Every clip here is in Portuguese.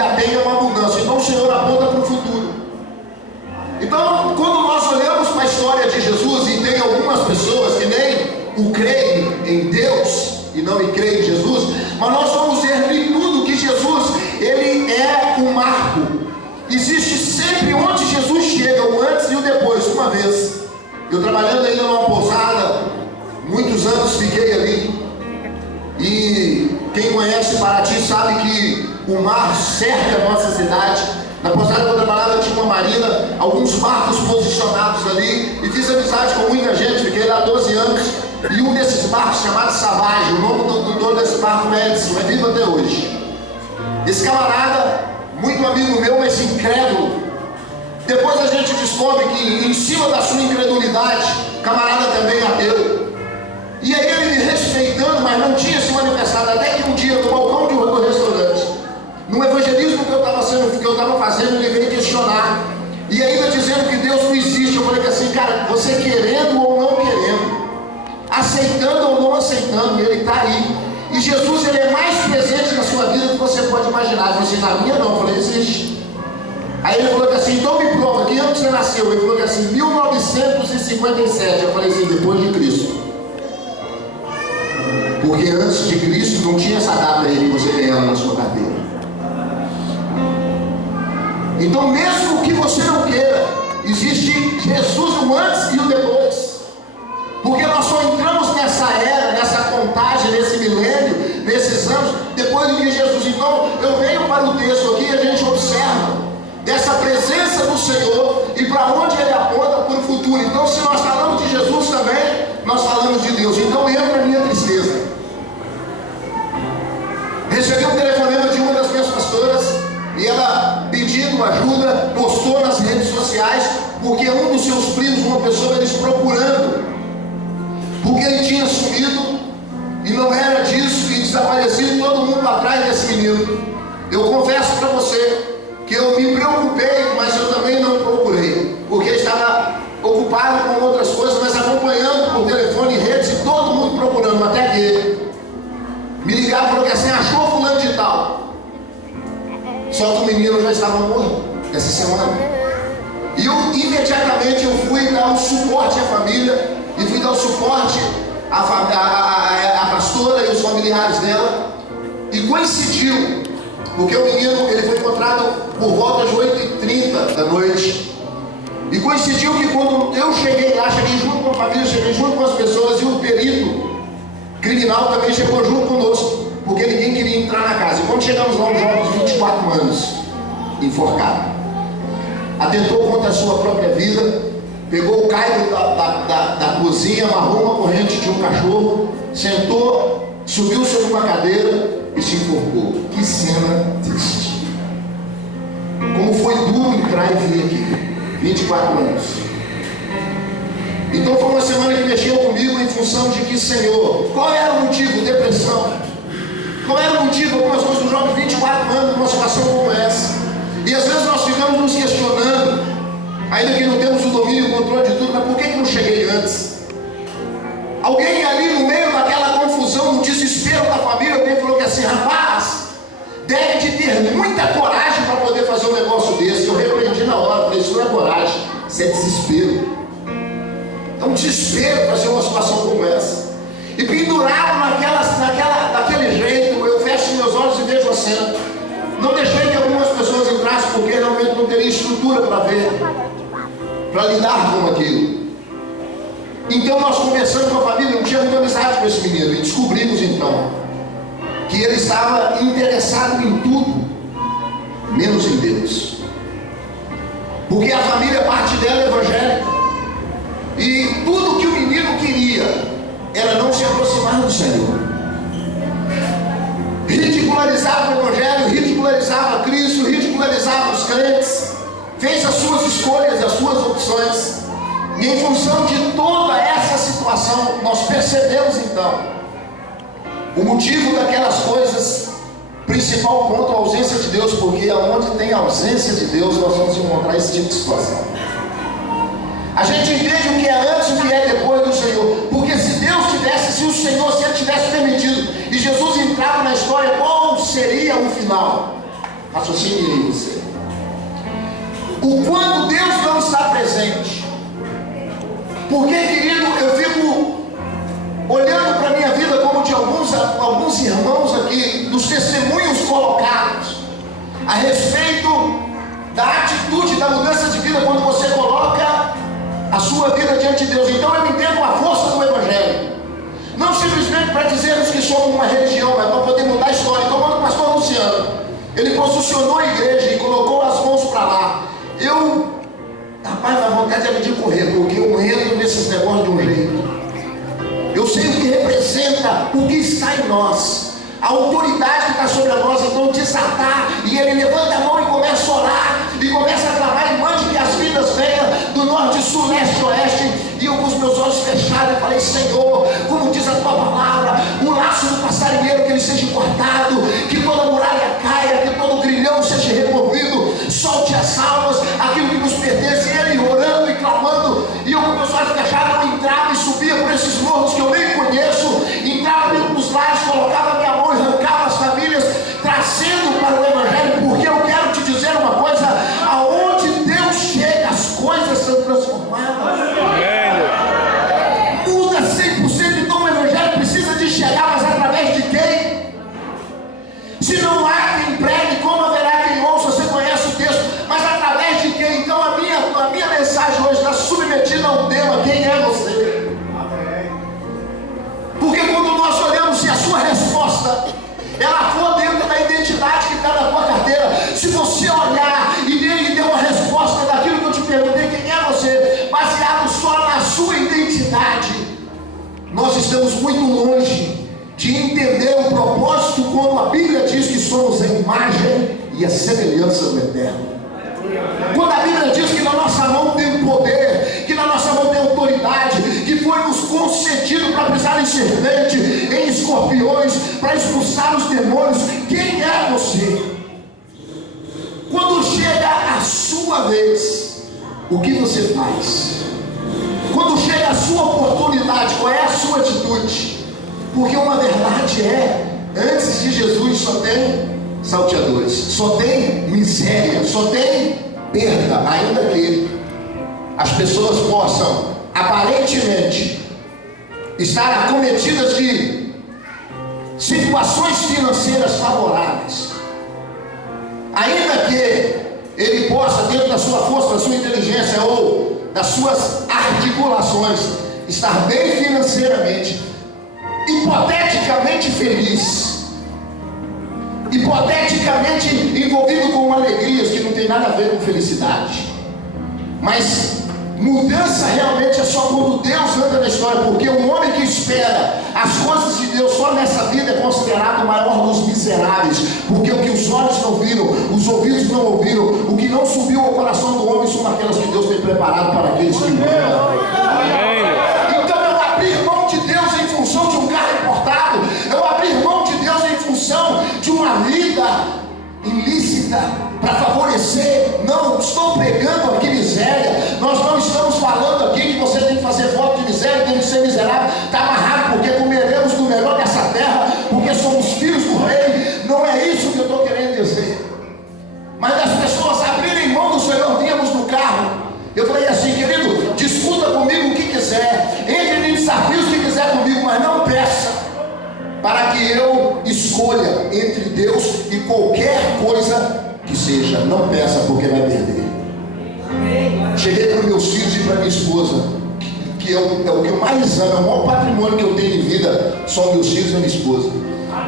e a tenham uma mudança. Então o Senhor aponta para o futuro. Então, quando nós olhamos para a história de Jesus, e tem algumas pessoas que nem o creem em Deus e não creem em Jesus, mas nós vamos ver em tudo que Jesus, ele é um marco. Existe sempre onde Jesus chega, o antes e o depois. Uma vez, eu trabalhando ainda numa pousada, muitos anos fiquei ali, e quem conhece Paraty sabe que o mar cerca a nossa cidade. Na pousada que eu trabalhava tinha uma marina, alguns barcos posicionados ali, e fiz amizade com muita gente, fiquei lá 12 anos, e um desses barcos chamado Savage, o nome do dono desse barco é Edson, é vivo até hoje. Esse camarada, muito amigo meu, mas incrédulo, depois a gente descobre que em cima da sua incredulidade, o camarada também é ateu. E aí ele me respeitando, mas não tinha se manifestado, até que um dia no balcão do restaurante, no evangelismo que eu estava fazendo, ele veio questionar, e ainda dizendo que Deus não existe. Eu falei assim, cara, você querendo ou não querendo, aceitando ou não aceitando, ele está aí. E Jesus, ele é mais presente na sua vida do que você pode imaginar. Eu falei assim, na minha não. Eu falei, existe. Aí ele falou assim, então me prova, que ano que você nasceu? Ele falou assim, 1957. Eu falei assim, depois de Cristo. Porque antes de Cristo não tinha essa data aí que você tem ela na sua carteira. Então, mesmo que você não queira, existe Jesus o antes e o depois. Porque nós só entramos nessa era, nessa contagem, nesse milênio, nesses anos, depois de Jesus. Então, eu venho para o texto aqui e a gente observa dessa presença do Senhor e para onde ele aponta para o futuro. Então, se nós falamos de Jesus também, nós falamos de Deus. Então, entra a minha tristeza. Recebi um telefonema de uma das minhas pastoras, e ela, pedindo ajuda, postou nas redes sociais, porque um dos seus primos, uma pessoa, eles procurando, porque ele tinha sumido, e não era disso, e desaparecido, todo mundo atrás desse menino. Eu confesso para você, que eu me preocupei, mas eu também não procurei, porque estava ocupado com outras coisas, mas acompanhando por telefone e redes, e todo mundo procurando, até que me ligaram e falou que assim, achou fulano de tal. Só que o menino já estava morto essa semana. E imediatamente eu fui dar um suporte à família, e fui dar um suporte à pastora e os familiares dela. E coincidiu, porque o menino ele foi encontrado por volta de 8h30 da noite. E coincidiu que quando eu cheguei lá, cheguei junto com a família, cheguei junto com as pessoas, e o perito criminal também chegou junto conosco, porque ninguém queria entrar na casa. E quando chegamos lá, um jovem de 24 anos, enforcado, atentou contra a sua própria vida, pegou o caibro da cozinha, amarrou uma corrente de um cachorro, sentou, subiu sobre uma cadeira e se enforcou. Que cena triste. Como foi duro entrar e vir aqui. 24 anos. Então foi uma semana que mexeu comigo em função de que, Senhor, qual era o motivo? Depressão. Qual era o motivo? Algumas coisas do jovem, 24 anos, numa situação como essa. E às vezes nós ficamos nos questionando, ainda que não temos o domínio e o controle de tudo, mas por que não cheguei antes? Alguém ali no meio daquela confusão, no desespero da família, alguém falou que assim, rapaz, deve de ter muita coragem para poder fazer um negócio desse. Eu repreendi na hora, falei, isso não é coragem, isso é desespero. É um desespero fazer uma situação como essa. E pendurado daquele jeito, eu fecho meus olhos e vejo a cena. Não deixei que algumas pessoas entrassem, porque realmente não teria estrutura para ver, para lidar com aquilo. Então nós conversamos com a família, não tinha muita amizade com esse menino, e descobrimos então que ele estava interessado em tudo, menos em Deus. Porque a família, parte dela é evangélica, e tudo que o menino queria era não se aproximar do Senhor. Ridicularizava o Evangelho, ridicularizava Cristo, ridicularizava os crentes, fez as suas escolhas, as suas opções. E em função de toda essa situação, nós percebemos então o motivo daquelas coisas. Principal ponto, a ausência de Deus, porque onde tem ausência de Deus, nós vamos encontrar esse tipo de situação. A gente entende o que é antes e o que é depois do Senhor, porque se Deus tivesse, se o Senhor, se Ele tivesse permitido, e Jesus entrava na história, qual seria o final? Raciocine aí você. O quando Deus não está presente. Porque, querido, eu fico olhando para a minha vida como de alguns irmãos aqui, dos testemunhos colocados a respeito da atitude, da mudança de vida quando você coloca a sua vida diante de Deus. Então eu entendo a força do Evangelho, não simplesmente para dizermos que somos uma religião, mas para poder mudar a história. Então quando o pastor Luciano, ele posicionou a igreja e colocou as mãos para lá, rapaz, a vontade era de correr, porque eu entro nesses negócios de um jeito. Eu sei o que representa, o que está em nós, a autoridade que está sobre nós. Então desatar, e ele levanta a mão e começa a orar, e começa a clamar, e mande que as vidas venham do norte, sul, leste, oeste. E eu com os meus olhos fechados, eu falei: Senhor, como diz a tua palavra, o laço do passarinheiro que ele seja cortado, que toda muralha caia, que todo grilhão seja removido, solte as almas, aquilo que nos pertence. E ele orando e clamando, e eu com meus olhos fechados, eu entrava e subia por esses morros que eu nem conheço, entrava dentro dos lares, colocava a minha mão e arrancava as famílias, trazendo para o Evangelho. Porque eu quero te dizer uma coisa: aonde Deus chega, as coisas são transformadas. Muda 100%. Então o Evangelho precisa de chegar, mas através de quem? Se não há quem pregue, como haverá quem ouça? Você conhece o texto, mas através de quem? Então a minha mensagem hoje está submetida ao tema: quem é você? Porque quando nós olhamos, se a sua resposta ela for dentro da identidade que está na tua carteira, se você olhar e ele deu uma resposta daquilo que eu te perguntei, quem é você, baseado só na sua identidade, nós estamos muito longe de entender o propósito quando a Bíblia diz que somos a imagem e a semelhança do Eterno. Quando a Bíblia diz que na nossa mão tem poder, que na nossa mão tem autoridade, que foi nos concedido para pisar em serpente, em escorpiões, para expulsar os demônios, quem é você? Quando chega a sua vez, o que você faz? Quando chega a sua oportunidade, qual é a sua atitude? Porque uma verdade é, antes de Jesus só tem salteadores, só tem miséria, só tem perda, ainda que as pessoas possam aparentemente estar acometidas de situações financeiras favoráveis, ainda que ele possa, dentro da sua força, da sua inteligência ou das suas articulações, estar bem financeiramente, hipoteticamente feliz, hipoteticamente envolvido com alegrias que não tem nada a ver com felicidade. Mas mudança realmente é só quando Deus anda na história, porque o homem que espera as coisas de Deus só nessa vida é considerado o maior dos miseráveis, porque o que os olhos não viram, os ouvidos não ouviram, o que não subiu ao coração do homem são aquelas que Deus tem preparado para aqueles que amam. Então eu abrir mão de Deus em função de um carro importado, eu abrir mão de Deus em função de uma vida ilícita para favorecer. Não estou pregando aqui miséria, nós não estamos falando aqui que você tem que fazer voto de miséria, tem que ser miserável, está amarrado porque comeremos do melhor dessa terra, porque somos filhos do rei. Não é isso que eu estou querendo dizer. Mas as pessoas abrirem mão do Senhor. Víamos no carro, eu falei assim: querido, discuta comigo o que quiser, entre em desafios que quiser comigo, mas não peça para que eu escolha entre Deus e qualquer coisa que seja. Não peça, porque vai perder. Cheguei para meus filhos e para minha esposa, que é o que eu mais amo, é o maior patrimônio que eu tenho em vida, são meus filhos e minha esposa.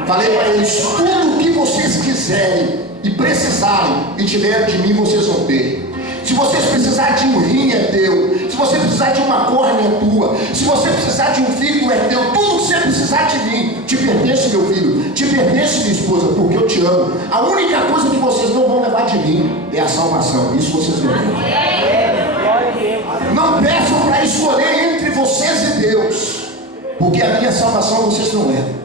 Falei para eles: tudo o que vocês quiserem e precisarem e tiverem de mim, vocês vão ter. Se vocês precisarem de um rim, é teu. Se você precisar de uma córnea, é tua. Se você precisar de um fígado, é teu. Tudo que você precisar de mim te pertence, meu filho, te pertence, minha esposa, porque eu te amo. A única coisa que vocês não vão levar de mim é a salvação. Isso vocês não vão. Não peçam para escolher entre vocês e Deus, porque a minha salvação vocês não levam.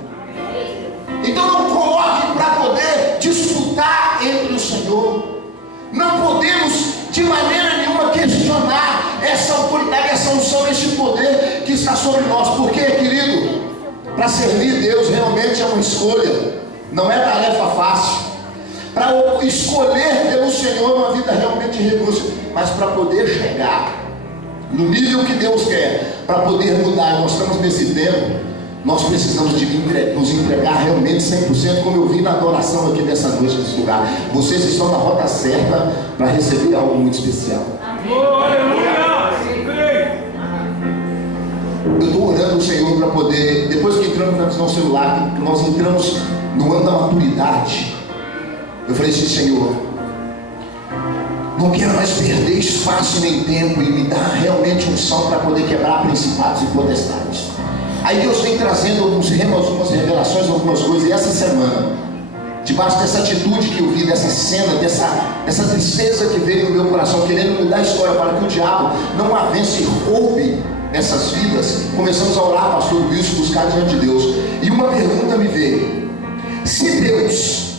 Então não coloque para poder disputar entre o Senhor. Não podemos de maneira nenhuma questionar essa autoridade, essa unção, esse poder que está sobre nós. Porque, querido, para servir Deus realmente é uma escolha, não é tarefa fácil. para escolher pelo Senhor uma vida realmente de renúncia, mas para poder chegar no nível que Deus quer, para poder mudar. Nós estamos nesse tempo, nós precisamos de nos entregar realmente 100%, como eu vi na adoração aqui dessa noite, nesse lugar. Vocês estão na rota certa para receber algo muito especial. Eu estou orando ao Senhor para poder, depois que entramos na visão celular, que nós entramos no ano da maturidade, eu falei assim: Senhor, não quero mais perder espaço nem tempo, e me dar realmente unção para poder quebrar principados e potestades. Aí Deus vem trazendo algumas revelações, algumas coisas. E essa semana, debaixo dessa atitude que eu vi, dessa cena, dessa tristeza que veio no meu coração, querendo mudar a história para que o diabo não a vença e roube essas vidas, começamos a orar, pastor Wilson, buscar diante de Deus. E uma pergunta me veio: se Deus,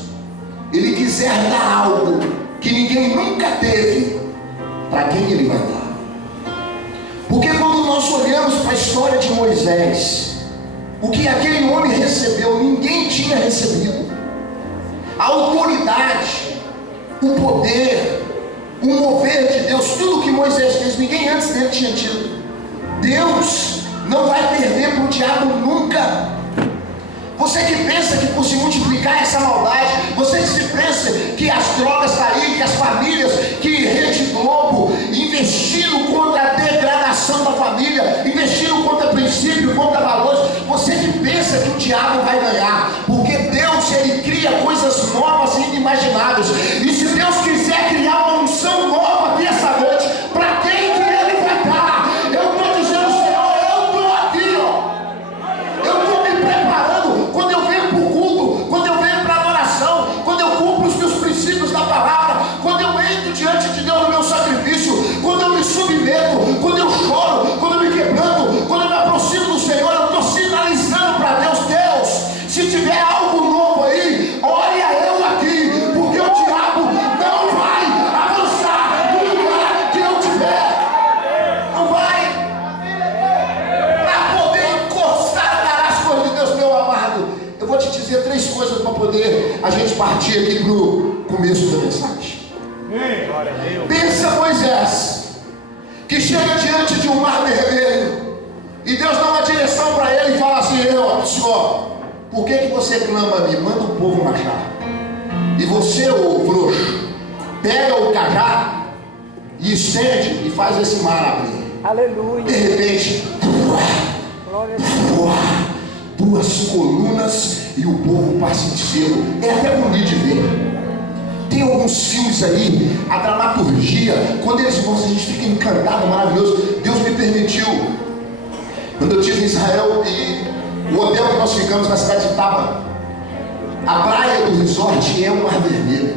Ele quiser dar algo que ninguém nunca teve, para quem Ele vai dar? Porque quando nós olhamos para a história de Moisés, o que aquele homem recebeu, ninguém tinha recebido. A autoridade, o poder, o mover de Deus, tudo que Moisés fez, ninguém antes dele tinha tido. Deus não vai perder para o diabo nunca. Você que pensa que por se multiplicar essa maldade, você que se pensa que as drogas estão aí, que as famílias, que Rede Globo investindo contra a degradação da família, investindo contra princípio, contra valores, você que pensa que o diabo vai ganhar, porque Deus, Ele cria coisas novas e inimagináveis. E se Deus quiser criar uma unção nova aqui essa noite, para quem que Ele vai dar? Eu estou dizendo, Senhor, eu estou aqui, ó. Eu estou me preparando. Quando eu venho para o culto, quando eu venho para a adoração, quando eu cumpro os meus princípios da palavra, quando eu entro diante de Deus no meu sacrifício, quando eu me submeto, quando eu choro, quando eu me quebranto, quando eu me aproximo do Senhor, eu estou sinalizando para Deus: Deus, se tiver algo novo aí, olha eu aqui, porque o diabo não vai avançar no lugar que eu tiver. Não vai. Para poder encostar as coisas de Deus, meu amado, eu vou te dizer 3 coisas para poder a gente partir aqui para o começo da mensagem. Pensa Moisés, que chega diante de um mar vermelho, e Deus dá uma direção para ele e fala assim: Senhor, por que você clama a mim? Manda o povo marchar. E você, ô frouxo, pega o cajado e estende e faz esse mar abrir. Aleluia. De repente, duas colunas e o povo passa em seco. É até bonito de ver. Tem alguns filmes aí, a dramaturgia, quando eles mostram, a gente fica encantado, maravilhoso. Deus me permitiu, quando eu estive em Israel, e o hotel que nós ficamos na cidade de Taba, a praia do resort é o Mar Vermelho.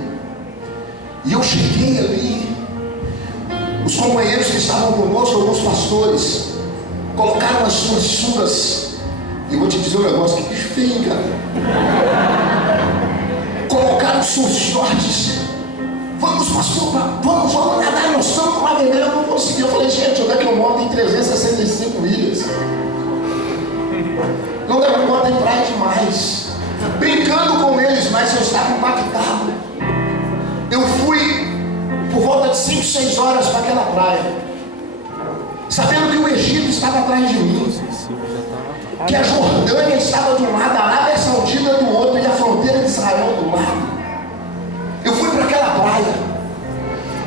E eu cheguei ali, os companheiros que estavam conosco, alguns pastores, colocaram as suas sungas. E eu vou te dizer um negócio, que bicho feio, cara. Colocaram seus shorts. Vamos, pastor, vamos nadar. Nós estamos no Mar Vermelho, eu não consegui. Eu falei: gente, onde é que eu moro? Tem 365 milhas. Não dá para botar em praia demais. Brincando com eles, mas eu estava impactado. Eu fui por volta de 5, 6 horas para aquela praia, sabendo que o Egito estava atrás de mim, que a Jordânia estava de um lado, a Arábia Saudita do outro, e a fronteira de Israel do lado. Eu fui para aquela praia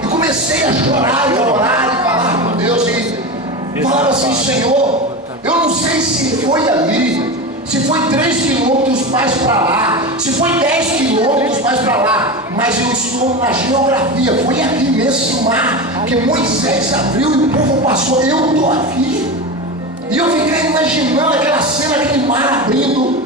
e comecei a chorar e orar e falar com Deus, e falava assim: Senhor, eu não sei se foi ali, se foi 3 quilômetros mais para lá, se foi 10 quilômetros mais para lá, mas eu estou na geografia. Foi aqui nesse mar que Moisés abriu e o povo passou. Eu estou aqui. E eu fiquei imaginando aquela cena, aquele mar abrindo,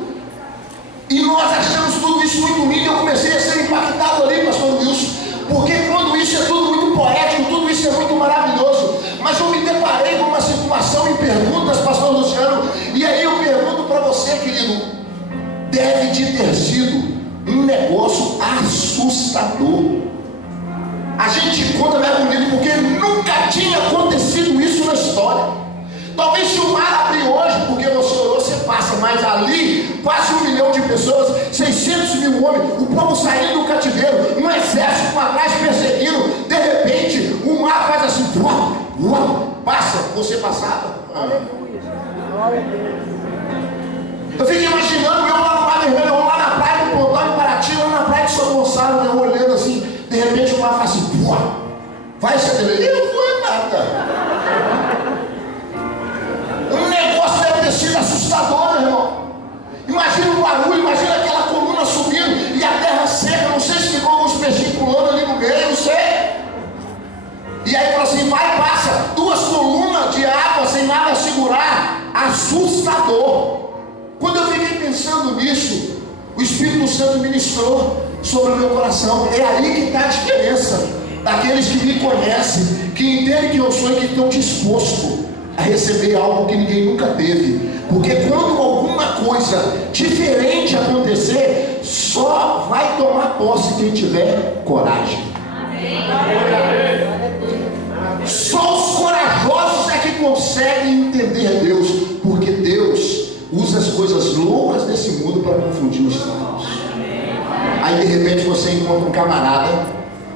e nós achamos tudo isso muito lindo. Eu comecei a ser impactado ali, pastor Wilson, porque quando isso é tudo muito poético, tudo isso é muito maravilhoso, mas eu me deparei com uma situação em perguntas, pastor Luciano, e aí eu pergunto para você, querido: deve de ter sido um negócio assustador. A gente conta mais bonito, porque nunca tinha acontecido isso na história. Talvez se o mar abrir hoje, porque você orou, você passa, mas ali, quase 1 milhão de pessoas, 600 mil homens, o povo saindo do cativeiro, um exército para trás perseguindo, de repente, o mar faz assim, passa, você passava. Aleluia. Glória a Deus. Eu fico imaginando eu lá no Mar Vermelho, eu lá na praia do Pontão, em Paraty, lá na praia de São Gonçalo, eu olhando assim, de repente o mar faz assim, vai se atrever. E não foi nada. Um negócio deve ter sido assustador, meu irmão. Imagina o barulho, imagina aquela coluna subindo e a terra seca, não sei se ficou alguns peixinhos pulando ali no meio, não sei. E aí falou assim, vai, passa, 2 colunas de água sem nada a segurar, assustador. Quando eu fiquei pensando nisso, o Espírito Santo ministrou sobre o meu coração. É aí que está a diferença daqueles que me conhecem, que entendem que eu sou e que estão dispostos a receber algo que ninguém nunca teve. Porque quando alguma coisa diferente acontecer, só vai tomar posse quem tiver coragem. Só os corajosos é que conseguem entender Deus, porque Deus usa as coisas loucas desse mundo para confundir os sábios. Aí de repente você encontra um camarada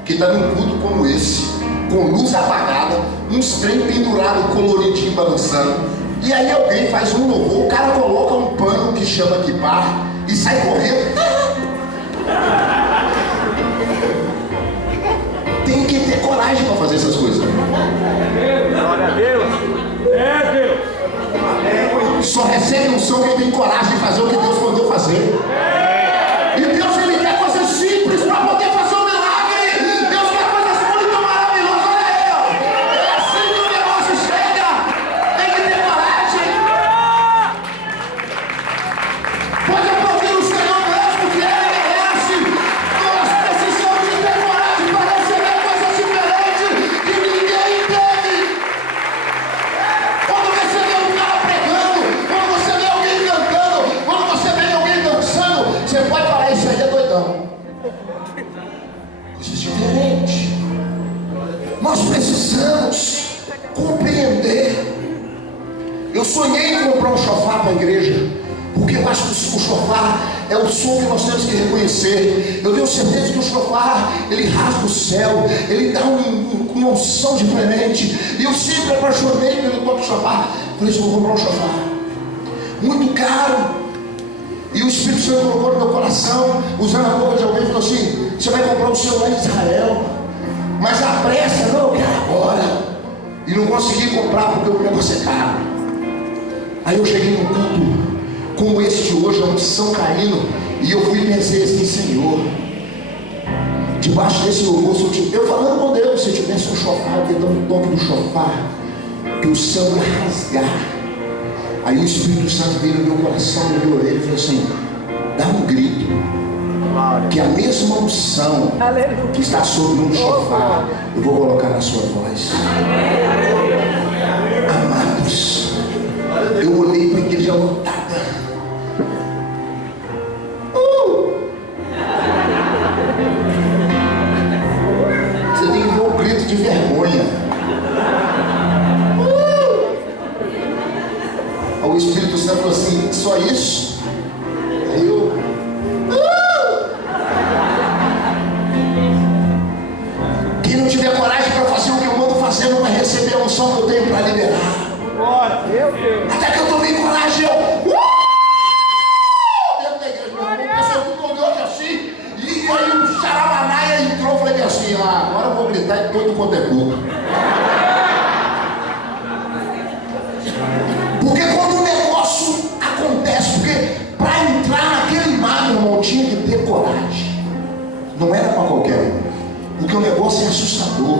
que está num culto como esse, com luz apagada, uns trem pendurado, coloridinho, balançando, e aí alguém faz um louvor, o cara coloca um pano que chama kipá e sai correndo. Tem que ter coragem para fazer essas coisas. Glória a Deus. É Deus. Só recebe unção quem tem coragem de fazer o que Deus mandou fazer. E Deus, Ele quer coisas simples para poder fazer um milagre. Deus quer coisas muito maravilhosas. Olha aí, ó. É assim que o negócio chega. Tem que ter coragem. Pode aplaudir o Senhor mesmo, que Ele merece. Nós precisamos de ter coragem para receber coisas diferentes que ninguém teve. Quando você vê um cara pregando, quando você vê alguém cantando, quando você vê alguém dançando, você pode falar, isso aí é doidão. Coisas diferentes. Nós precisamos compreender. Eu sonhei em comprar um chofar para a igreja, porque eu acho que o chofar é o som que nós temos que reconhecer. Eu tenho certeza que o chofar, ele rasga o céu, ele dá uma unção diferente. E eu sempre apaixonei pelo toque chofar. Falei, vou comprar um chofar muito caro. E o Espírito Santo colocou no meu coração, usando a boca de alguém, falou assim, você vai comprar o seu lá em Israel, mas a pressa, não, eu quero agora. E não consegui comprar porque o negócio é caro. Aí eu cheguei num culto como esse de hoje, onde São caindo, e eu fui pensei assim, Senhor, debaixo desse louvor, eu falando com Deus, se eu tivesse um chofar, eu dando um toque do chofar, que o céu ia rasgar. Aí o Espírito Santo veio no meu coração, no meu orelha e falou assim, dá um grito, que a mesma unção que está sobre um chofar, eu vou colocar na sua voz. Amados, eu olhei para a igreja lotada. Você tem que ver um grito de vergonha. O Espírito Santo falou assim, só isso? Aí eu quem não tiver coragem para fazer o que eu mando fazer, não vai receber a unção que eu tenho para liberar. Até que eu tomei coragem, dentro da igreja, meu irmão, você tudo olhou assim, e aí um xaramanaia entrou, falei assim, agora eu vou gritar em todo quanto é culto. Porque quando o negócio acontece, porque para entrar naquele mar, meu irmão, tinha que ter coragem. Não era para qualquer um, porque o negócio é assustador.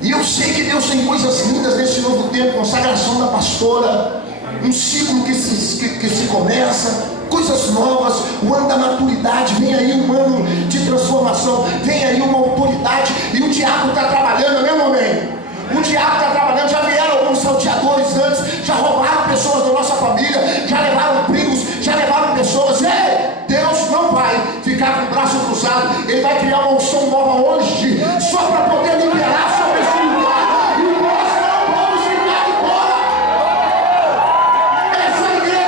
E eu sei que Deus tem coisas lindas nesse novo tempo, consagração da pastora, um ciclo que se começa, coisas novas, o ano da maturidade, vem aí um ano de transformação, vem aí uma autoridade, e o diabo está trabalhando, meu amém? O diabo está trabalhando, já vieram alguns salteadores antes, já roubaram pessoas da nossa família, já levaram primos, já levaram pessoas. Ei, Deus não vai ficar com o braço cruzado, Ele vai criar uma unção nova hoje, só para poder liberar sobre esse lugar, e nós não vamos ficar de fora. Essa igreja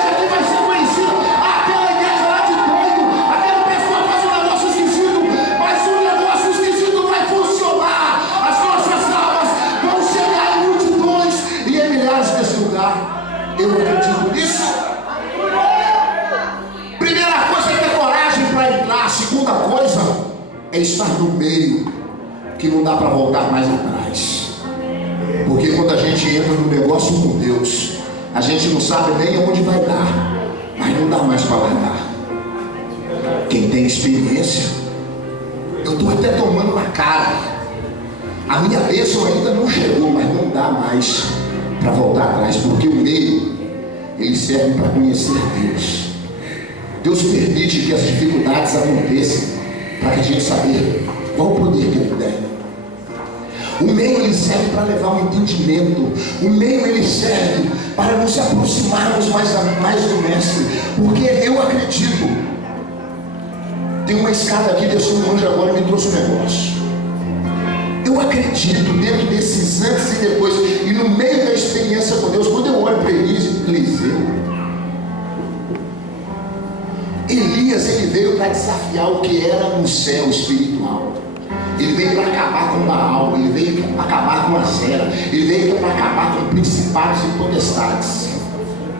benção é estar no meio, que não dá para voltar mais atrás. Porque quando a gente entra no negócio com Deus, a gente não sabe nem onde vai dar, mas não dá mais para largar. Quem tem experiência, eu estou até tomando na cara, a minha bênção ainda não chegou, mas não dá mais para voltar atrás, porque o meio, ele serve para conhecer Deus. Deus permite que as dificuldades aconteçam para que a gente saber qual o poder que Ele tem. O meio, ele serve para levar um entendimento. O meio, ele serve para nos aproximarmos mais do Mestre. Porque eu acredito, tem uma escada aqui, desceu um anjo agora e me trouxe um negócio. Eu acredito dentro desses antes e depois, e no meio da experiência com Deus, quando eu olho para Eliseu, Elias, ele veio para desafiar o que era no céu espiritual. Ele veio para acabar com Baal, ele veio para acabar com Azera, ele veio para acabar com principados e potestades.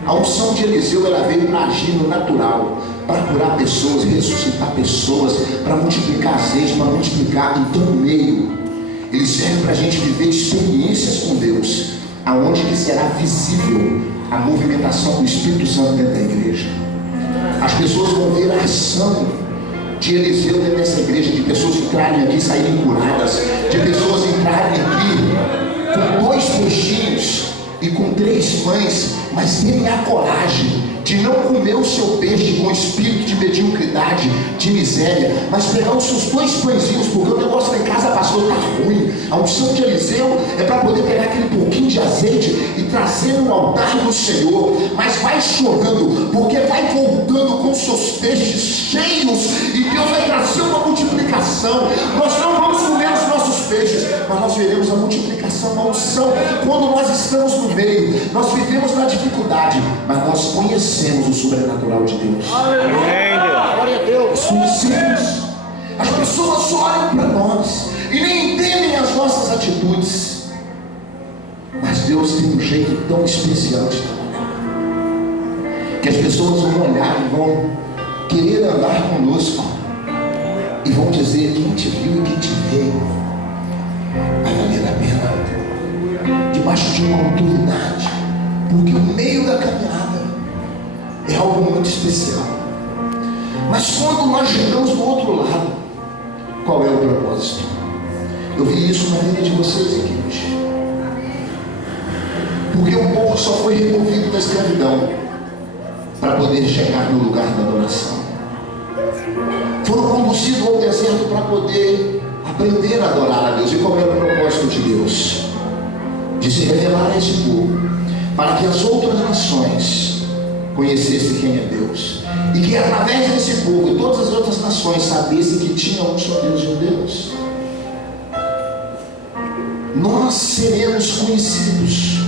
A unção de Eliseu, ela veio para agir no natural, para curar pessoas, ressuscitar pessoas, para multiplicar azeite, para multiplicar. Então o meio, ele serve para a gente viver experiências com Deus, aonde que será visível a movimentação do Espírito Santo dentro da igreja. As pessoas vão ver a ação de Eliseu dentro dessa igreja, de pessoas entrarem aqui e saírem curadas, de pessoas entrarem aqui com 2 peixinhos e com 3 pães, mas terem a coragem de não comer o seu peixe com espírito de mediocridade, de miséria, mas pegar os seus 2 pãezinhos, porque o negócio lá em casa, pastor, está ruim. A unção de Eliseu é para poder pegar aquele pouquinho de azeite e trazer no altar do Senhor, mas vai chorando, porque vai voltando com seus peixes cheios, e Deus vai trazer uma multiplicação. Nós não vamos comer os nossos peixes, mas nós veremos a multiplicação, a unção, quando nós estamos no meio. Nós vivemos na dificuldade, mas nós conhecemos o sobrenatural de Deus. Glória a Deus. Conhecemos. As pessoas olham para nós e nem entendem as nossas atitudes, mas Deus tem um jeito tão especial de trabalhar, que as pessoas vão olhar e vão querer andar conosco e vão dizer: quem te viu e quem te veio vai valer a pena, debaixo de uma autoridade, porque o meio da caminhada é algo muito especial. Mas quando nós chegamos do outro lado, qual é o propósito? Eu vi isso na vida de vocês aqui hoje. Porque o povo só foi removido da escravidão para poder chegar no lugar da adoração. Foram conduzidos ao deserto para poder aprender a adorar a Deus. E qual era o propósito de Deus? De se revelar a esse povo, para que as outras nações conhecessem quem é Deus, e que através desse povo todas as outras nações sabessem que tinha um só Deus e um Deus. Nós seremos conhecidos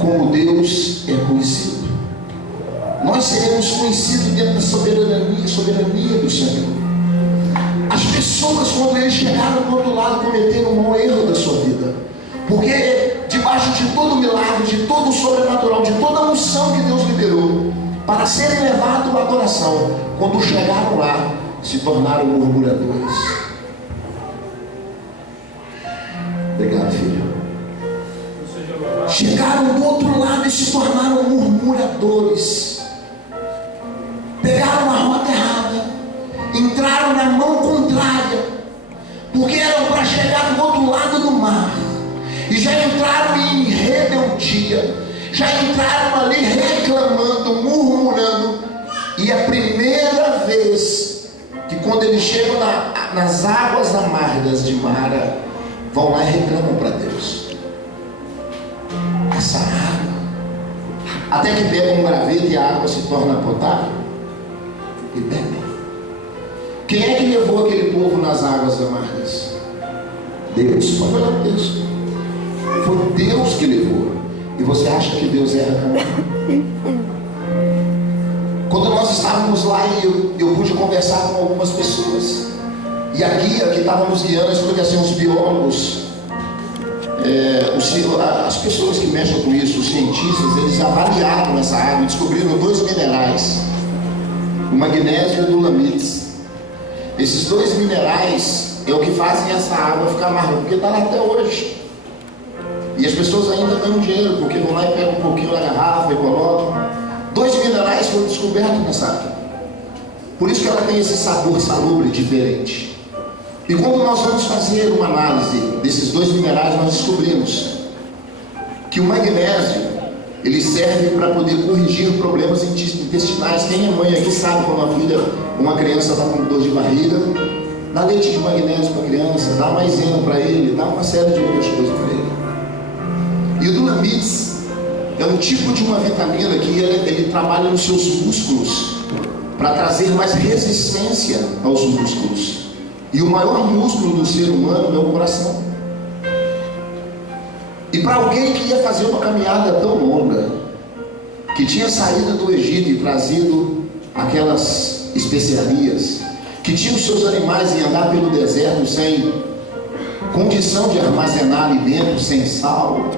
como Deus é conhecido. Nós seremos conhecidos dentro da soberania do Senhor. As pessoas, quando eles chegaram do outro lado, cometeram um mau erro da sua vida, porque debaixo de todo milagre, de todo o sobrenatural, de toda a unção que Deus liberou, para serem levados à adoração, quando chegaram lá, se tornaram murmuradores. Obrigado, filho. Chegaram do outro lado e se tornaram murmuradores. Pegaram a rota errada, entraram na mão contrária, porque eram para chegar do outro lado do mar, e já entraram em rebeldia, já entraram ali reclamando, murmurando. E a primeira vez que, quando eles chegam nas águas amargas de Mara, vão lá e reclamam para Deus. Essa água, até que pegam um graveto e a água se torna potável e bebem. Quem é que levou aquele povo nas águas amargas? Deus. Pode olhar para Deus. Foi Deus que levou. E você acha que Deus erra também? Quando nós estávamos lá e eu pude conversar com algumas pessoas, e a guia que estava nos guiando, escolhi assim, os biólogos, as pessoas que mexem com isso, os cientistas, eles avaliaram essa água e descobriram 2 minerais, o magnésio e o dolomites. Esses 2 minerais é o que fazem essa água ficar marrom, porque está lá até hoje. E as pessoas ainda ganham dinheiro, porque vão lá e pegam um pouquinho da garrafa e colocam. 2 minerais foram descobertos nessa água. Por isso que ela tem esse sabor salubre diferente. E quando nós vamos fazer uma análise desses 2 minerais, nós descobrimos que o magnésio, ele serve para poder corrigir problemas intestinais. Quem é mãe aqui sabe quando uma criança está com dor de barriga, dá leite de magnésio para a criança, dá maisena para ele, dá uma série de outras coisas para ele. E o Dunamix é um tipo de uma vitamina que ele trabalha nos seus músculos para trazer mais resistência aos músculos. E o maior músculo do ser humano é o coração. E para alguém que ia fazer uma caminhada tão longa, que tinha saído do Egito e trazido aquelas especiarias, que tinha os seus animais e andar pelo deserto sem condição de armazenar alimento, sem sal,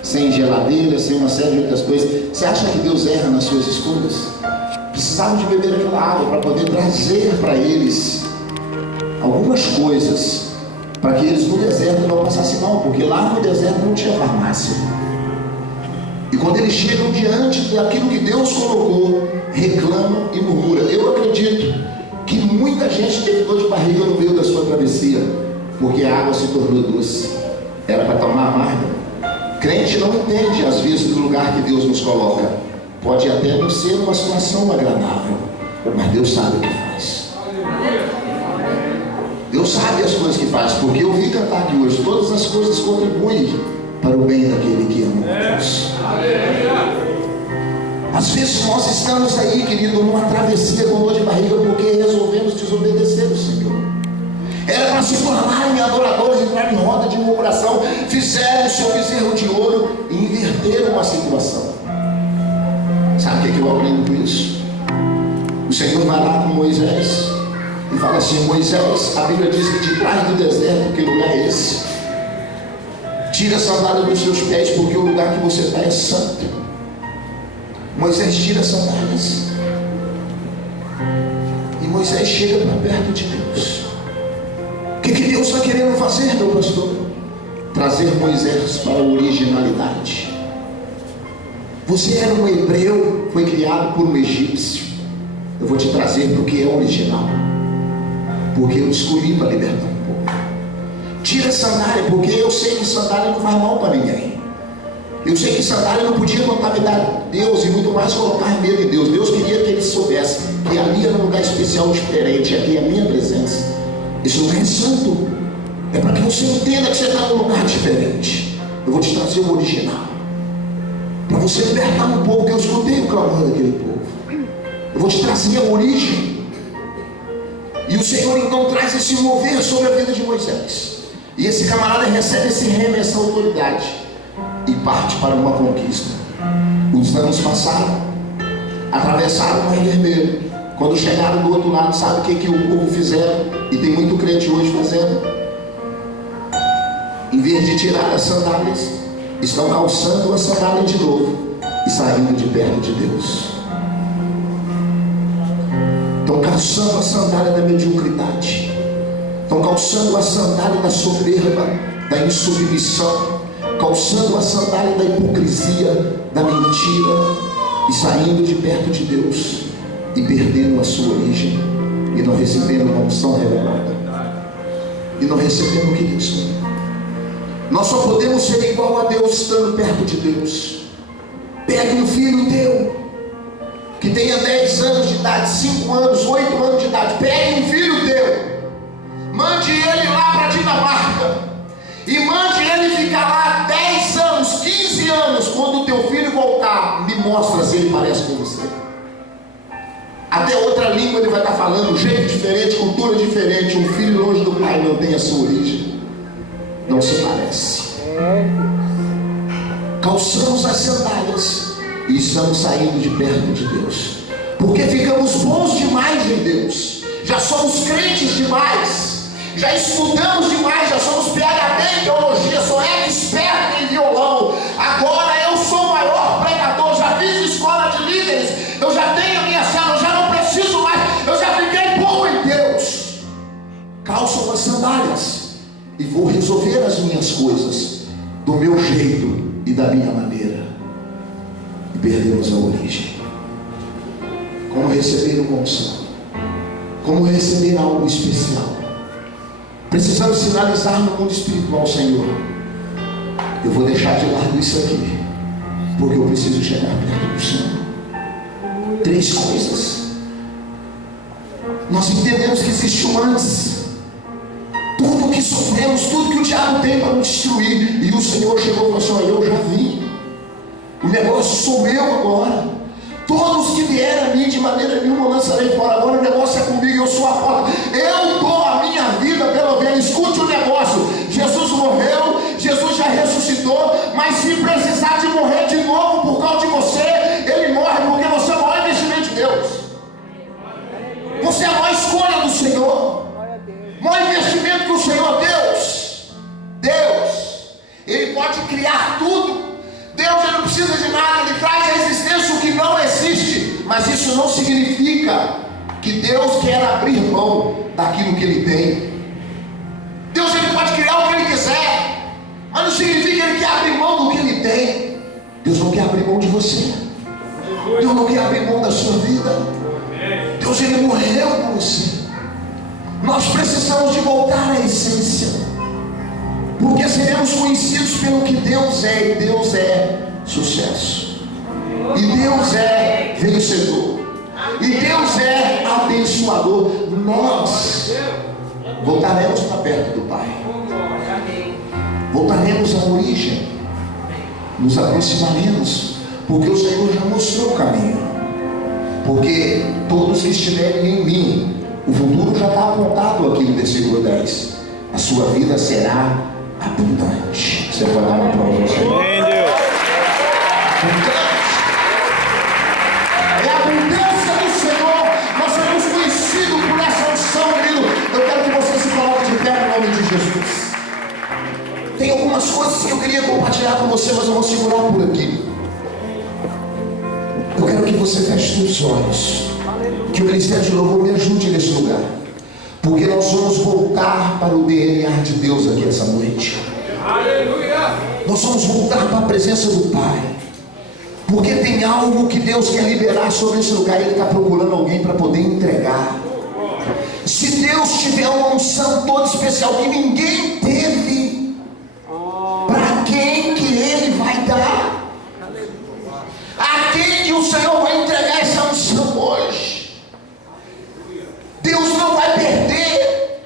sem geladeira, sem uma série de outras coisas, você acha que Deus erra nas suas escolhas? Precisavam de beber aquela água para poder trazer para eles algumas coisas, para que eles no deserto não passassem mal, porque lá no deserto não tinha farmácia. E quando eles chegam diante daquilo que Deus colocou, reclamam e murmuram. Eu acredito que muita gente teve dor de barriga no meio da sua travessia, porque a água se tornou doce. Era para tomar amarga. Crente não entende às vezes do lugar que Deus nos coloca. Pode até não ser uma situação agradável, mas Deus sabe o que faz. Deus sabe as coisas que faz, porque eu vi cantar aqui hoje, todas as coisas contribuem para o bem daquele que ama Deus. Às vezes nós estamos aí, querido, numa travessia com dor de barriga, porque resolvemos desobedecer o Senhor. Era para se tornarem adoradores, entrar em roda de murmuração, fizeram o seu bezerro de ouro e inverteram a situação. Sabe o que eu aprendo com isso? O Senhor vai lá com Moisés e fala assim: Moisés, a Bíblia diz que de trás do deserto, que lugar é esse? Tira a sandália dos seus pés, porque o lugar que você está é santo. Moisés tira as sandálias e Moisés chega para perto de Deus. O que Deus está querendo fazer, meu pastor? Trazer Moisés para a originalidade. Você era um hebreu, foi criado por um egípcio. Eu vou te trazer para o que é original, porque eu escolhi para libertar um povo. Tira a sandália, porque eu sei que sandália não faz mal para ninguém. Eu sei que sandália não podia contaminar Deus e muito mais colocar medo em Deus. Deus queria que ele soubesse que ali era um lugar especial, diferente. Aqui é a minha presença. Esse lugar é santo. É para que você entenda que você está num lugar diferente. Eu vou te trazer o original, para você libertar um povo, que eu escutei o clamor daquele povo. Eu vou te trazer a origem. E o Senhor então traz esse mover sobre a vida de Moisés. E esse camarada recebe esse remo, essa autoridade, e parte para uma conquista. Os anos passaram, atravessaram o Mar Vermelho. Quando chegaram do outro lado, sabe o que o povo fizeram? E tem muito crente hoje fazendo. Em vez de tirar as sandálias, estão calçando a sandália de novo e saindo de perto de Deus. Estão calçando a sandália da mediocridade, estão calçando a sandália da soberba, da insubmissão, calçando a sandália da hipocrisia, da mentira, e saindo de perto de Deus e perdendo a sua origem, e não recebendo uma unção revelada, e não recebendo o que Deus quer. Nós só podemos ser igual a Deus estando perto de Deus. Pegue um filho teu que tenha 10 anos de idade, 5 anos, 8 anos de idade. Pegue um filho teu, mande ele lá para a Dinamarca e mande ele ficar lá 10 anos, 15 anos. Quando o teu filho voltar, me mostra se ele parece com você. Até outra língua ele vai estar falando, jeito diferente, cultura diferente. Um filho longe do pai não tem a sua origem, não se parece. Calçamos as sandálias e estamos saindo de perto de Deus, porque ficamos bons demais em Deus. Já somos crentes demais, já estudamos demais, já somos PhD em teologia, sou expert em violão. Agora eu sou o maior pregador, já fiz escola de líderes, eu já tenho a minha célula, eu já não preciso mais, eu já fiquei bom em Deus. calço umas sandálias e vou resolver as minhas coisas do meu jeito e da minha maneira. E perdemos a origem. Como receber uma unção? Como receber algo especial? Precisamos sinalizar no mundo espiritual: Senhor, eu vou deixar de lado isso aqui, porque eu preciso chegar perto do Senhor. 3 coisas. Nós entendemos que existe um antes. Tudo que sofremos, tudo que o diabo tem para nos destruir, e o Senhor chegou e falou assim: olha, eu já vim. O negócio sou eu agora. Todos que vierem a mim de maneira nenhuma lançarei fora. Agora o negócio é comigo, eu sou a porta. Eu dou a minha vida pela ovelha. Escute o negócio: Jesus morreu, Jesus já ressuscitou, mas se precisar de morrer de novo por causa de você, Ele morre, porque você é o maior investimento de Deus. Você é a maior escolha do Senhor. O maior investimento do Senhor. Deus, Ele pode criar tudo. Deus, Ele não precisa de nada. Ele traz à existência o que não existe. Mas isso não significa que Deus quer abrir mão daquilo que Ele tem. Deus, Ele pode criar o que Ele quiser, mas não significa que Ele quer abrir mão do que Ele tem. Deus não quer abrir mão de você. Deus não quer abrir mão da sua vida. Deus, Ele morreu por você. Nós precisamos de voltar à essência, porque seremos conhecidos pelo que Deus é. E Deus é sucesso, e Deus é vencedor, e Deus é abençoador. Nós voltaremos para perto do Pai, voltaremos à origem, nos aproximaremos, porque o Senhor já mostrou o caminho. Porque todos que estiverem em mim, o futuro já está apontado aqui no versículo 10. A sua vida será abundante. Você vai dar uma prova ao Senhor. É a abundância do Senhor. Nós seremos conhecidos por essa unção, querido. Eu quero que você se coloque de pé no nome de Jesus. Tem algumas coisas que eu queria compartilhar com você, mas eu vou segurar por aqui. Eu quero que você feche os olhos, que o Ministério de Louvor me ajude nesse lugar, porque nós vamos voltar para o DNA de Deus aqui essa noite. Aleluia! Nós vamos voltar para a presença do Pai, porque tem algo que Deus quer liberar sobre esse lugar. Ele está procurando alguém para poder entregar. Se Deus tiver uma unção toda especial que ninguém teve, para quem que Ele vai dar? A quem que o Senhor vai entregar essa unção hoje? Deus não vai perder.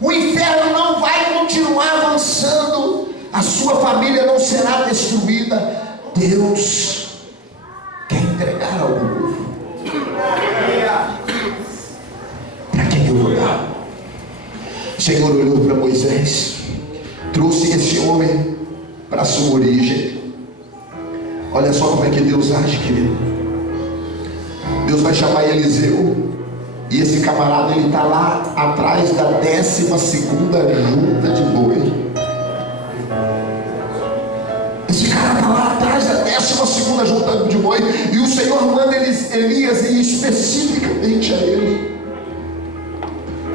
O inferno não vai continuar avançando. A sua família não será destruída. Deus quer entregar algo novo. Para quem eu vou dar? O Senhor olhou para Moisés, trouxe esse homem para a sua origem. Olha só como é que Deus age, querido. Deus vai chamar Eliseu, e esse camarada, ele está lá atrás da 12ª junta de boi. Esse cara está lá atrás da 12ª junta de boi, e o Senhor manda Elias ir especificamente a ele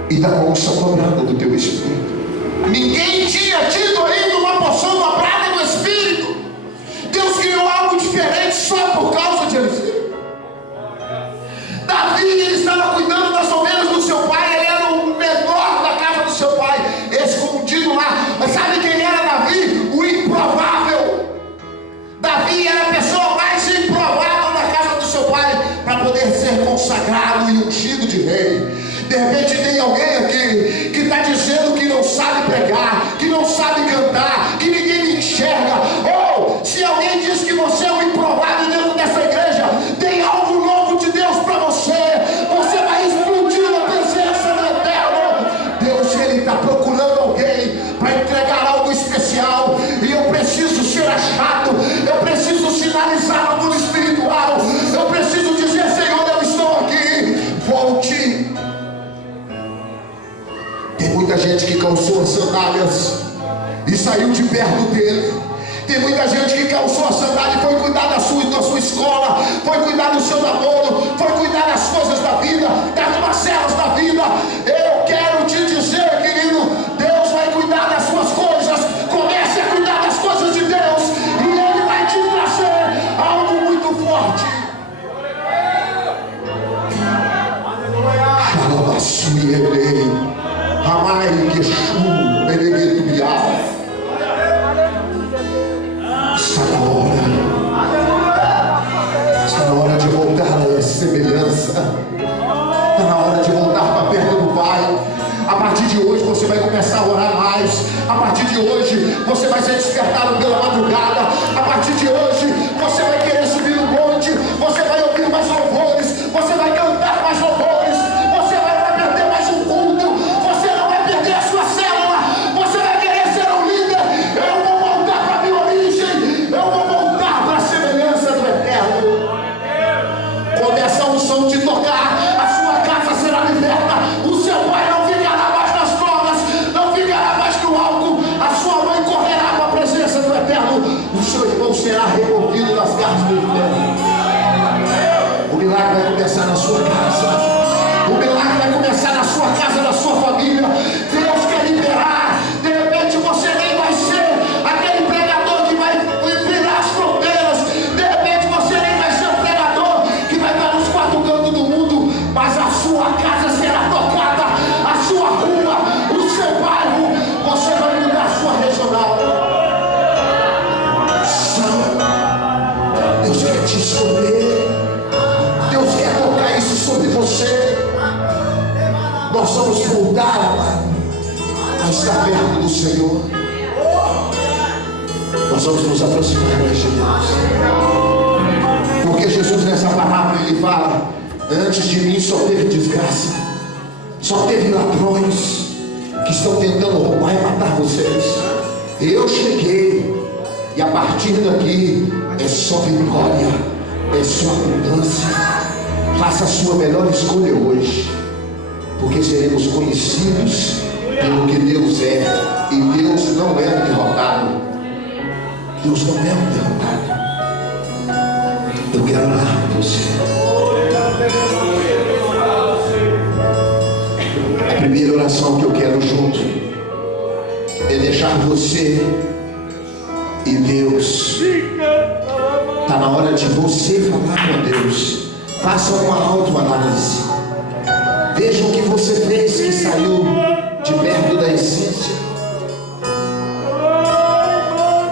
e dá uma unção dobrada do teu espírito. Ninguém tinha tido ainda uma porção dobrada do espírito. Deus criou algo diferente só por causa de Eliseu. Davi, ele estava cuidando das ovelhas do seu pai. Ele era o menor da casa do seu pai, escondido lá. Mas sabe quem era Davi? O improvável. Davi era a pessoa mais improvável da casa do seu pai, para poder ser consagrado e ungido de rei. De repente tem alguém aqui que está dizendo que não sabe pregar, que não sabe cantar, que ninguém me enxerga. Ou se alguém diz que você é um improvável dentro dessa igreja, tem algo novo de Deus para você. Você vai explodir na presença do Eterno. Deus, Ele está procurando alguém para entregar algo especial. E eu preciso ser achado. Eu preciso sinalizar no mundo espiritual. Eu preciso dizer: Senhor, eu estou aqui. Volte. Tem muita gente que calçou as sandálias e saiu de perto dele. Tem muita gente que calçou a sandália e foi cuidar da sua escola, foi cuidar do seu namoro, foi cuidar das coisas da vida, das macelas da vida. Eu quero te dizer Está na hora. Está na hora de voltar à semelhança. Está na hora de voltar para perto do Pai. A partir de hoje você vai começar a orar mais. A partir de hoje você vai ser despertado pela madrugada. A partir de hoje você vai querer subir no monte. Você vai ouvir mais louvores. Você vai cantar mais louvores. Você vai perder mais um culto. Você não vai perder a sua célula. Você vai querer ser um líder. Eu vou voltar para a minha origem. Eu vou voltar para a semelhança do Eterno. Quando essa unção te tocar, a sua casa será liberta. O seu pai não ficará mais nas drogas, não ficará mais no álcool. A sua mãe correrá para a presença do Eterno. O seu irmão será removido das garras do inferno. O milagre vai começar na sua casa. O milagre vai começar na sua casa, na sua família. Deus quer liberar. De repente você nem vai ser aquele pregador que vai virar as fronteiras. De repente você nem vai ser o pregador que vai estar nos quatro cantos do mundo. Mas a sua casa será tocada. A sua rua, o seu bairro. Você vai mudar a sua regional. Deus quer te escolher. Deus quer colocar isso sobre você. Nós vamos voltar a estar perto do Senhor. Nós vamos nos aproximar mais de Deus. Porque Jesus nessa palavra ele fala: antes de mim só teve desgraça, só teve ladrões que estão tentando roubar e matar vocês. Eu cheguei e a partir daqui é só vitória, é só abundância. Faça a sua melhor escolha hoje, porque seremos conhecidos pelo que Deus é. E Deus não é um derrotado. Deus não é um derrotado. Eu quero orar por você. A primeira oração que eu quero junto é deixar você e Deus. Está na hora de você falar com Deus. Faça uma autoanálise. Veja o que você fez que saiu de perto da essência.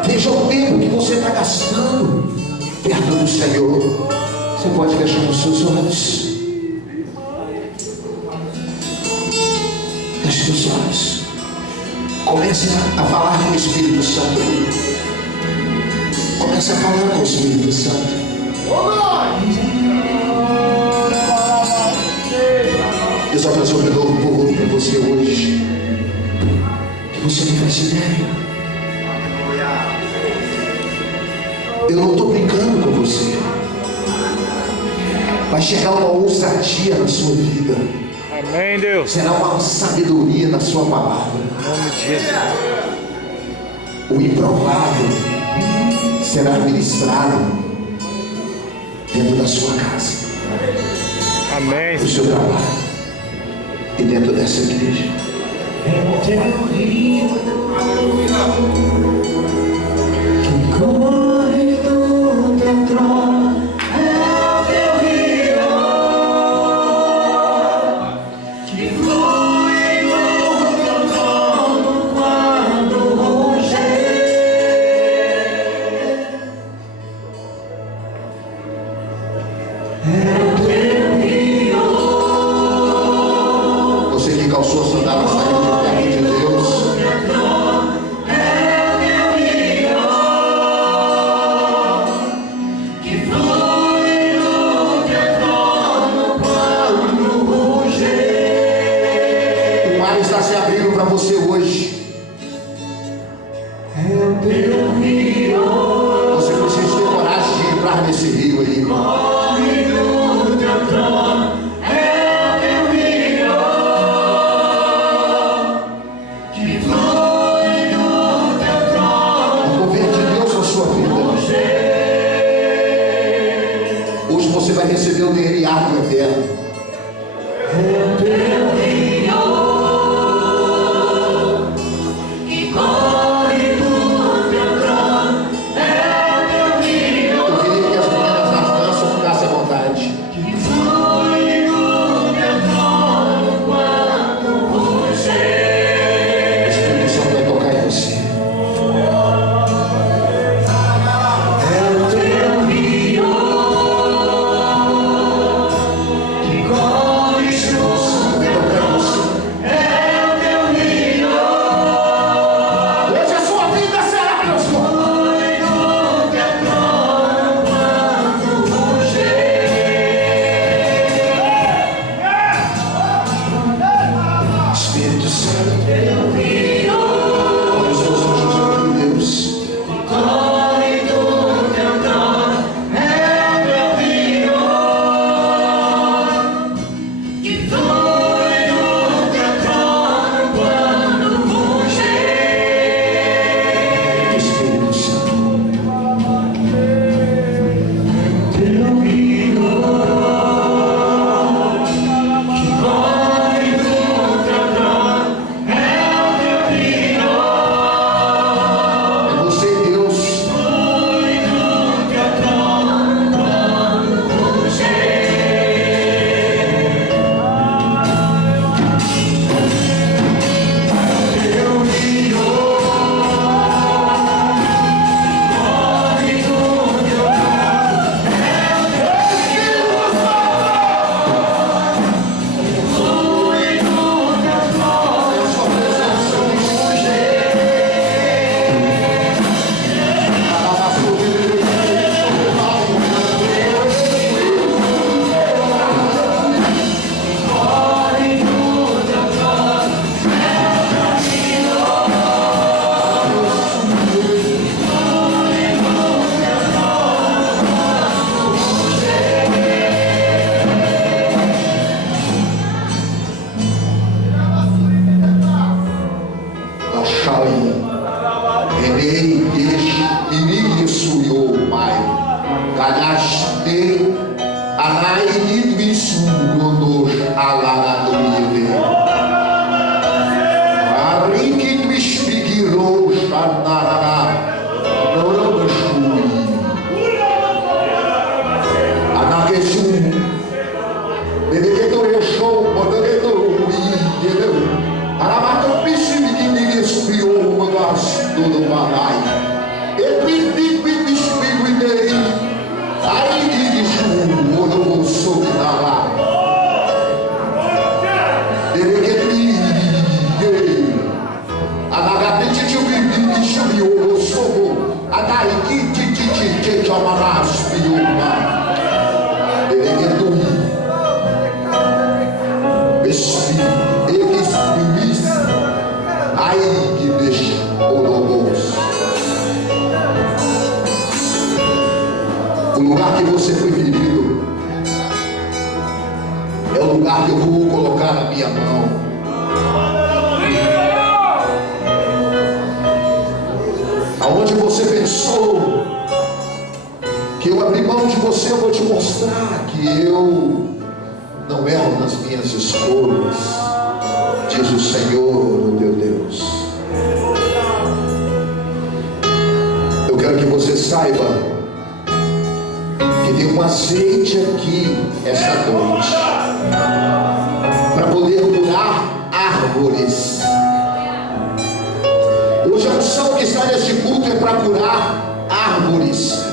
Veja o tempo que você está gastando perto do Senhor. Você pode fechar os seus olhos. Feche os seus olhos. Comece a falar com o Espírito Santo. Comece a falar com o Espírito Santo. Deus vai trazer um novo povo para você hoje, que você não faz ideia. Eu não estou brincando com você. Vai chegar uma ousadia na sua vida. Amém, Deus. Será uma sabedoria na sua palavra. Em nome de Jesus. O improvável será ministrado dentro da sua casa. Amém. No seu trabalho. E dentro dessa igreja. Que corre do teu trono, é o teu rio, que flui no teu trono quando ruger. É o teu rio. Você que calçou a sandália saiu de perto de Deus. O mar está se abrindo para você hoje. Você precisa ter coragem de entrar nesse rio aí. Você vai receber o DNA do Eterno. É o teu rio que corre do teu trono. É o teu rio. Eu queria que as meninas nas danças ficassem à vontade. Que flui do teu trono quando ruger. Shai. Enei Inigi Suyo Mai. Gadaste Anai Idvisu Godos Alarado Mive. Ariki Twishpigiro Shanarana. Norama Shui. Anakesu. Dedeketor Show, Bodeketor Ui. Aramato Pissi que subiu uma das do Marai. Ele me espírito aí diz o no soco da lá. Ele que anagate te me subiu o soco. Adai que chama subiu uma. Ele que tu aí que deixa o lobos. O lugar que você foi ferido é o lugar que eu vou colocar na minha mão. Aonde você pensou que eu abri mão de você, eu vou te mostrar que eu não erro nas minhas escolhas, diz o Senhor, o teu Deus. Eu quero que você saiba que tem um azeite aqui essa noite para poder curar árvores. Hoje a unção que está neste culto é para curar árvores.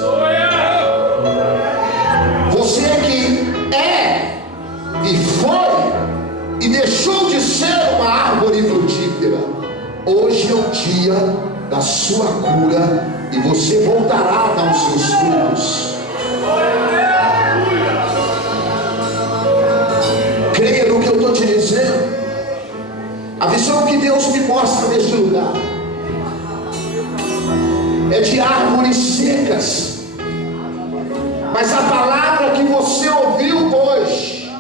Você que é e foi e deixou de ser uma árvore frutífera, hoje é o dia da sua cura e você voltará a dar os seus frutos. Creia no que eu estou te dizendo. A visão que Deus me mostra neste lugar é de árvores secas, mas a palavra que você ouviu hoje,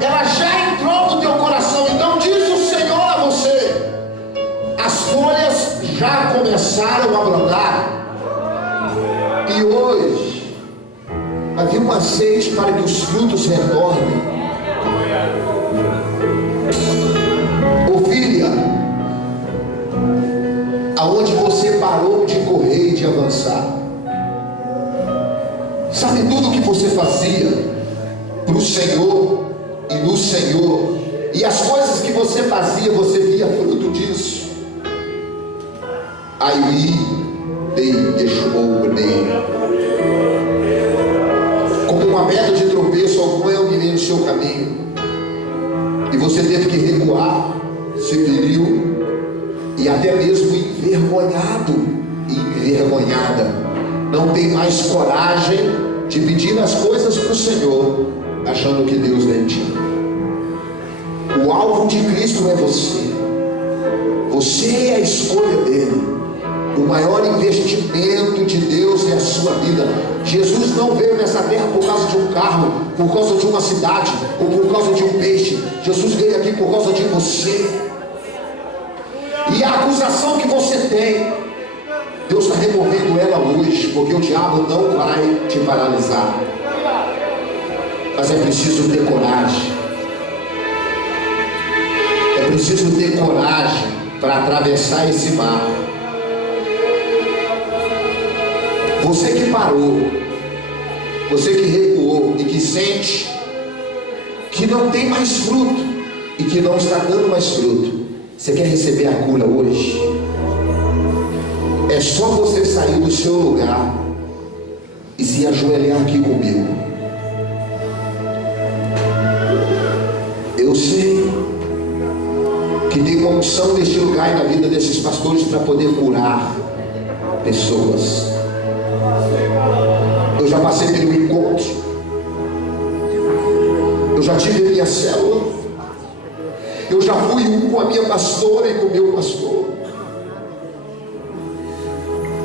ela já entrou no teu coração. Então diz o Senhor a você: as folhas já começaram a brotar, e hoje vai vir um azeite para que os frutos retornem. Ô filha, aonde você parou de correr e de avançar, sabe tudo que você fazia para o Senhor e no Senhor, e as coisas que você fazia, você via fruto disso. Aí deixou nele como uma pedra de tropeço, algum é o que vem no seu caminho, e você teve que recuar, se feriu e até mesmo envergonhado e envergonhada, não tem mais coragem de pedir as coisas para o Senhor, achando que Deus nem tinha. O alvo de Cristo é você. Você é a escolha dele. O maior investimento de Deus é a sua vida. Jesus não veio nessa terra por causa de um carro, por causa de uma cidade, ou por causa de um peixe. Jesus veio aqui por causa de você. E a acusação que você tem, Deus está removendo ela hoje, porque o diabo não vai te paralisar. Mas é preciso ter coragem. É preciso ter coragem para atravessar esse mar. Você que parou, você que recuou e que sente que não tem mais fruto e que não está dando mais fruto, você quer receber a cura hoje? É só você sair do seu lugar e se ajoelhar aqui comigo. Eu sei que tem uma unção neste lugar e na vida desses pastores para poder curar pessoas. Eu já passei pelo encontro, eu já tive a minha célula, eu já fui um com a minha pastora e com o meu pastor.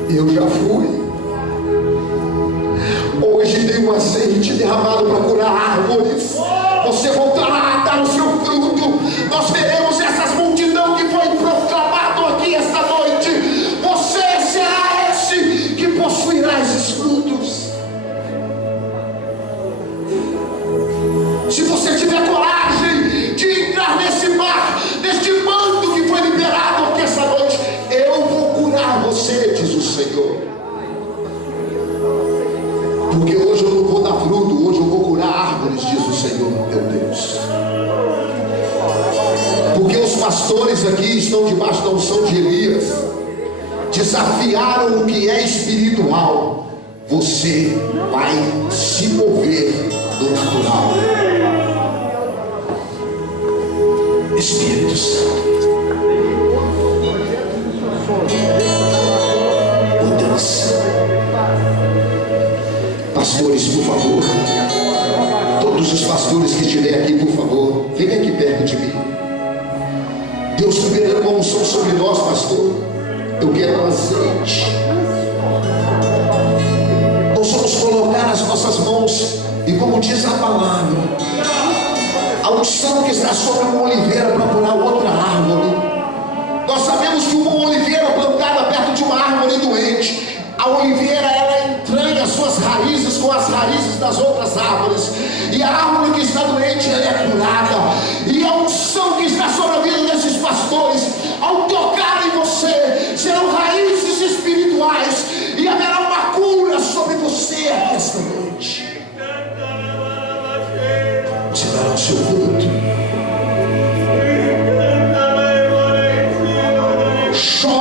Eu já fui. Hoje tem um azeite derramado para curar árvores. Você voltará a dar o seu fruto. Nós veremos essas multidão que foi proclamado aqui pastores aqui estão debaixo da unção de Elias, desafiaram o que é espiritual, você vai se mover do natural. Espírito Santo, mudança. Pastores, por favor, todos os pastores que estiverem aqui, por favor, venham aqui perto de mim. Deus está liberando uma unção sobre nós, pastor. Eu quero azeite. Nós vamos colocar nas nossas mãos, e como diz a palavra, a unção que está sobre uma oliveira para curar outra árvore. Nós sabemos que uma oliveira plantada perto de uma árvore doente, a oliveira ela entranha as suas raízes com as raízes das outras árvores, e a árvore que está doente ela é curada. E a unção que está sobre a vida desses pastores, ao tocar em você, serão raízes espirituais, e haverá uma cura sobre você esta noite. Você dará o seu fruto. Chora